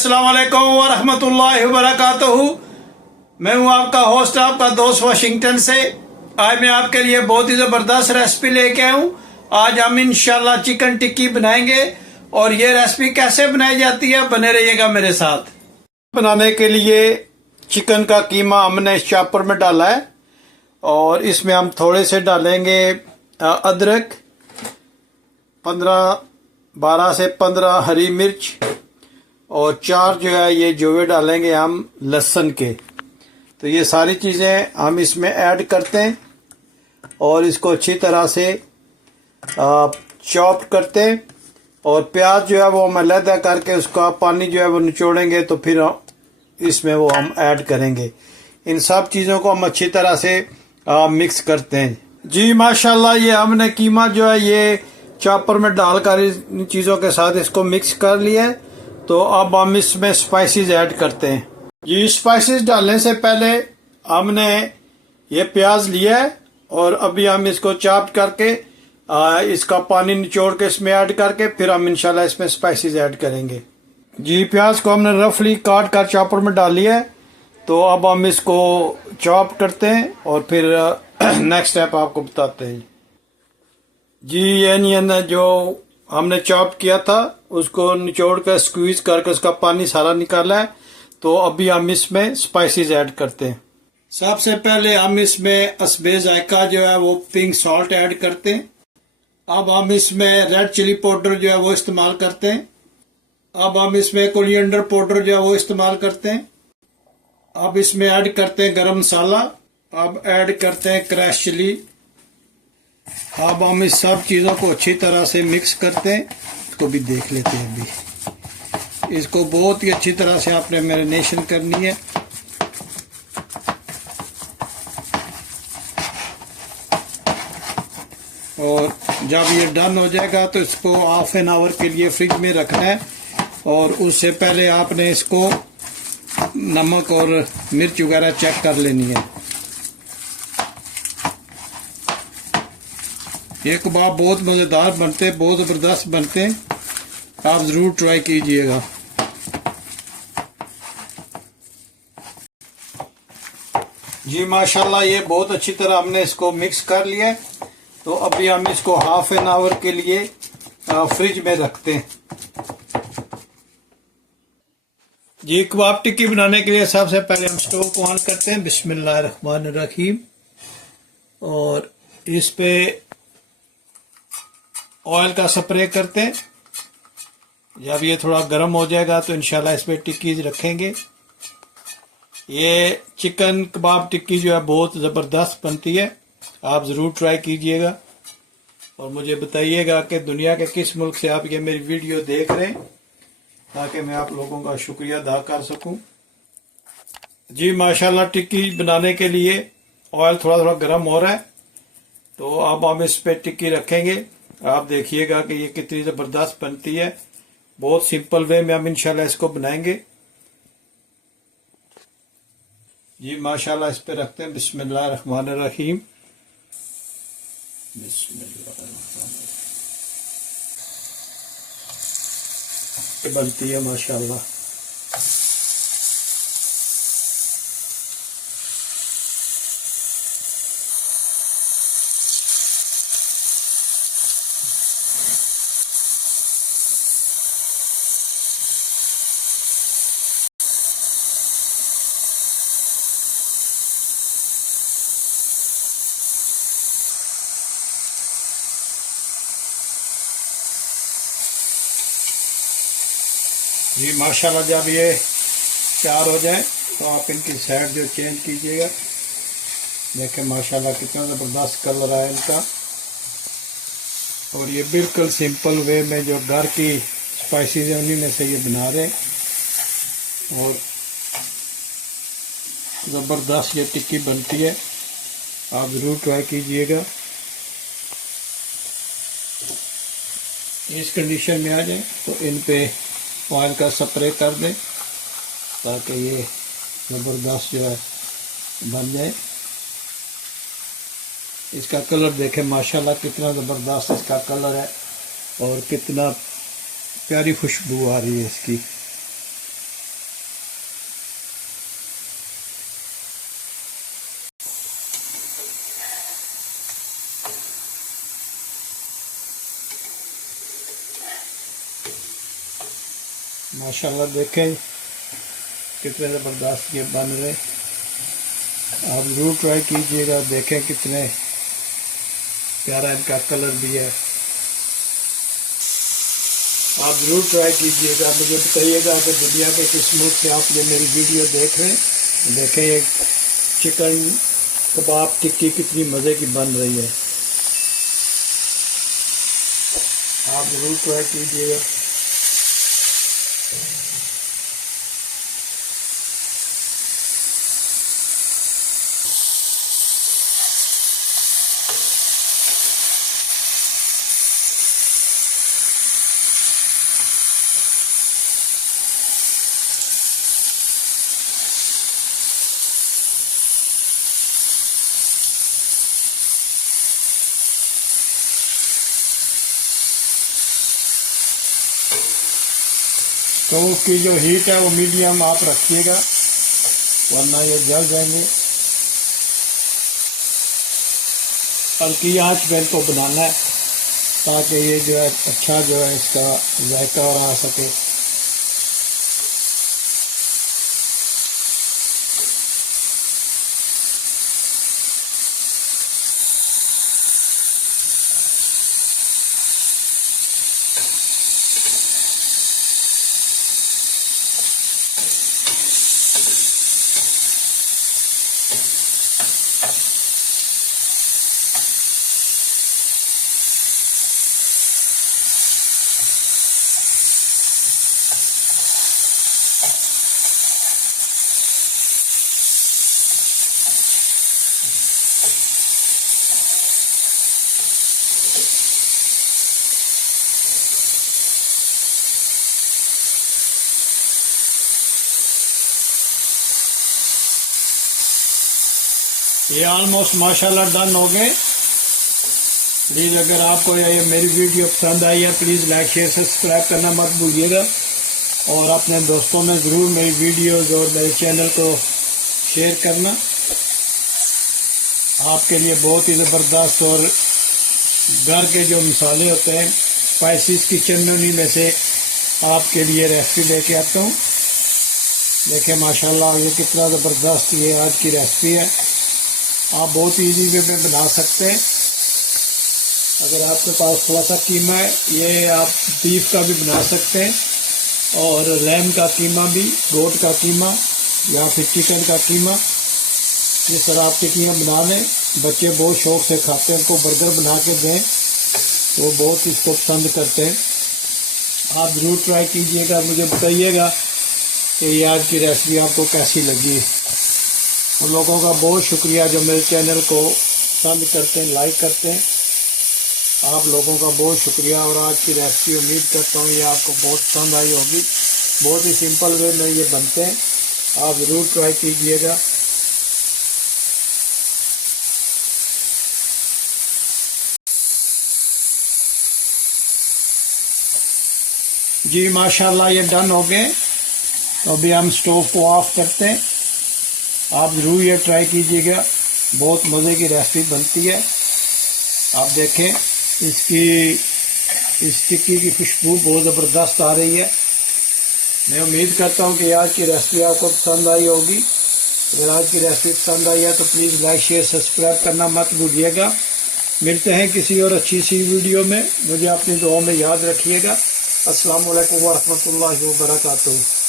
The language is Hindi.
अस्सलाम वालेकुम वरहमतुल्लाहि वबरकातुहू। मैं हूं आपका होस्ट, आपका दोस्त वाशिंगटन से। आज मैं आपके लिए बहुत ही ज़बरदस्त रेसिपी लेके आया हूँ। आज हम इंशाल्लाह चिकन टिक्की बनाएंगे और ये रेसिपी कैसे बनाई जाती है, बने रहिएगा मेरे साथ। बनाने के लिए चिकन का कीमा हमने इस चॉपर में डाला है और इसमें हम थोड़े से डालेंगे अदरक, 12 से 15 हरी मिर्च और 4 जो है ये जोवे डालेंगे हम लहसुन के। तो ये सारी चीज़ें हम इसमें ऐड करते हैं और इसको अच्छी तरह से चॉप करते हैं। और प्याज जो है वो हम अलहदा करके उसका पानी जो है वो निचोड़ेंगे, तो फिर इसमें वो हम ऐड करेंगे। इन सब चीज़ों को हम अच्छी तरह से मिक्स करते हैं। जी माशाल्लाह, ये हमने कीमा जो है ये चॉपर में डालकर इन चीज़ों के साथ इसको मिक्स कर लिया है। तो अब हम इसमें स्पाइसेस ऐड करते हैं। ये स्पाइसेस डालने से पहले हमने ये प्याज लिया है और अभी हम इसको चॉप करके इसका पानी निचोड़ के इसमें ऐड करके फिर हम इंशाल्लाह इसमें स्पाइसेस ऐड करेंगे। जी प्याज को हमने रफली काट कर चॉपर में डाल लिया है। तो अब हम इसको चॉप करते हैं और फिर नेक्स्ट स्टेप आपको बताते हैं। जी ये अनियन जो हमने चॉप किया था उसको निचोड़ कर स्क्वीज करके उसका पानी सारा निकाला है। तो अभी हम इसमें स्पाइसेस ऐड करते हैं। सबसे पहले हम इसमें असबे जायका जो है वो पिंक सॉल्ट ऐड करते हैं। अब हम इसमें रेड चिली पाउडर जो है वो इस्तेमाल करते हैं। अब हम इसमें कोरिएंडर पाउडर जो है वो इस्तेमाल करते हैं। अब इसमें ऐड करते हैं गरम मसाला। अब ऐड करते हैं क्रश चिली। अब हम इस सब चीज़ों को अच्छी तरह से मिक्स करते हैं। इसको भी देख लेते हैं। अभी इसको बहुत ही अच्छी तरह से आपने मैरिनेशन करनी है। और जब ये डन हो जाएगा तो इसको हाफ एन आवर के लिए फ्रिज में रखना है। और उससे पहले आपने इसको नमक और मिर्च वगैरह चेक कर लेनी है। ये कबाब बहुत मज़ेदार बनते हैं, बहुत ज़बरदस्त बनते हैं। आप ज़रूर ट्राई कीजिएगा। जी माशाल्लाह, ये बहुत अच्छी तरह हमने इसको मिक्स कर लिया है। तो अभी हम इसको हाफ एन आवर के लिए फ्रिज में रखते हैं। जी कबाब टिक्की बनाने के लिए सबसे पहले हम स्टोव को ऑन करते हैं। बिस्मिल्लाहिर्रहमानिर्रहीम। और इस पे ऑयल का स्प्रे करते हैं। जब ये थोड़ा गर्म हो जाएगा तो इंशाल्लाह इस पे टिक्की रखेंगे। ये चिकन कबाब टिक्की जो है बहुत ज़बरदस्त बनती है। आप ज़रूर ट्राई कीजिएगा और मुझे बताइएगा कि दुनिया के किस मुल्क से आप ये मेरी वीडियो देख रहे हैं, ताकि मैं आप लोगों का शुक्रिया अदा कर सकूं। जी माशाल्लाह, टिक्की बनाने के लिए ऑयल थोड़ा थोड़ा गर्म हो रहा है। तो अब हम इस पे टिक्की रखेंगे। आप देखिएगा कि ये कितनी ज़बरदस्त बनती है। बहुत सिंपल वे में हम इंशाल्लाह इसको बनाएंगे। जी माशाल्लाह, इस पे रखते हैं। बिस्मिल्लाहिर्रहमानिर्रहीम। बनती है माशाल्लाह। जी माशाल्लाह, जब ये तैयार हो जाए तो आप इनकी साइड जो चेंज कीजिएगा। देखें माशाल्लाह कितना ज़बरदस्त कलर आया इनका। और ये बिल्कुल सिंपल वे में जो घर की स्पाइसेस है उन्हीं में से ये बना रहे हैं और ज़बरदस्त ये टिक्की बनती है। आप ज़रूर ट्राई कीजिएगा। इस कंडीशन में आ जाए तो इन पे ऑयल का स्प्रे कर दें ताकि ये ज़बरदस्त जो है बन जाए। इसका कलर देखें माशाल्लाह कितना ज़बरदस्त इसका कलर है और कितना प्यारी खुशबू आ रही है इसकी। माशाल्लाह देखें कितने ज़बरदस्त ये बन रहे। आप ज़रूर ट्राई कीजिएगा, देखें कितने प्यारा इनका कलर भी है। आप ज़रूर ट्राई कीजिएगा, मुझे बताइएगा कि दुनिया के किस मुल्क से आप ये मेरी वीडियो देख रहे हैं। देखें ये चिकन कबाब टिक्की कितनी मज़े की बन रही है। आप ज़रूर ट्राई कीजिएगा। तो उसकी जो हीट है वो मीडियम आप रखिएगा, वरना ये जल जाएंगे। हल्की आंच पे इनको बनाना है ताकि ये जो है अच्छा जो है इसका जायका और आ सके। ये ऑलमोस्ट माशाल्लाह डन हो गए। प्लीज़ अगर आपको ये मेरी वीडियो पसंद आई है प्लीज़ लाइक शेयर सब्सक्राइब करना मत भूलिएगा, और अपने दोस्तों में ज़रूर मेरी वीडियोज़ और मेरे चैनल को शेयर करना। आपके लिए बहुत ही ज़बरदस्त और घर के जो मसाले होते हैं स्पाइसेस किचन में, उन्हीं में से आपके लिए रेसिपी लेके आता हूँ। देखिए माशाल्लाह ये कितना ज़बरदस्त ये आज की रेसिपी है। आप बहुत इजी वे में बना सकते हैं। अगर आपके पास थोड़ा सा कीमा है, ये आप बीफ का भी बना सकते हैं, और लैम का कीमा भी, गोट का कीमा या फिर चिकन का कीमा, इस तरह आप टिक्कियाँ बना लें। बच्चे बहुत शौक से खाते हैं, उनको बर्गर बना के दें तो वो बहुत इसको पसंद करते हैं। आप ज़रूर ट्राई कीजिएगा, मुझे बताइएगा कि ये आज की रेसिपी आपको कैसी लगी। उन लोगों का बहुत शुक्रिया जो मेरे चैनल को पसंद करते हैं, लाइक करते हैं। आप लोगों का बहुत शुक्रिया। और आज की रेसिपी उम्मीद करता हूँ ये आपको बहुत पसंद आई होगी। बहुत ही सिंपल वे में ये बनते हैं, आप ज़रूर ट्राई कीजिएगा। जी माशाल्लाह ये डन हो गए। तो अभी हम स्टोव को ऑफ करते हैं। आप ज़रूर ये ट्राई कीजिएगा, बहुत मज़े की रेसिपी बनती है। आप देखें इस टिक्की की खुशबू बहुत ज़बरदस्त आ रही है। मैं उम्मीद करता हूँ कि आज की रेसिपी आपको पसंद आई होगी। अगर आज की रेसिपी पसंद आई है तो प्लीज़ लाइक शेयर सब्सक्राइब करना मत भूलिएगा। मिलते हैं किसी और अच्छी सी वीडियो में। मुझे अपनी दुआओं में याद रखिएगा। अस्सलाम वालेकुम व रहमतुल्लाहि व बरकातुहू।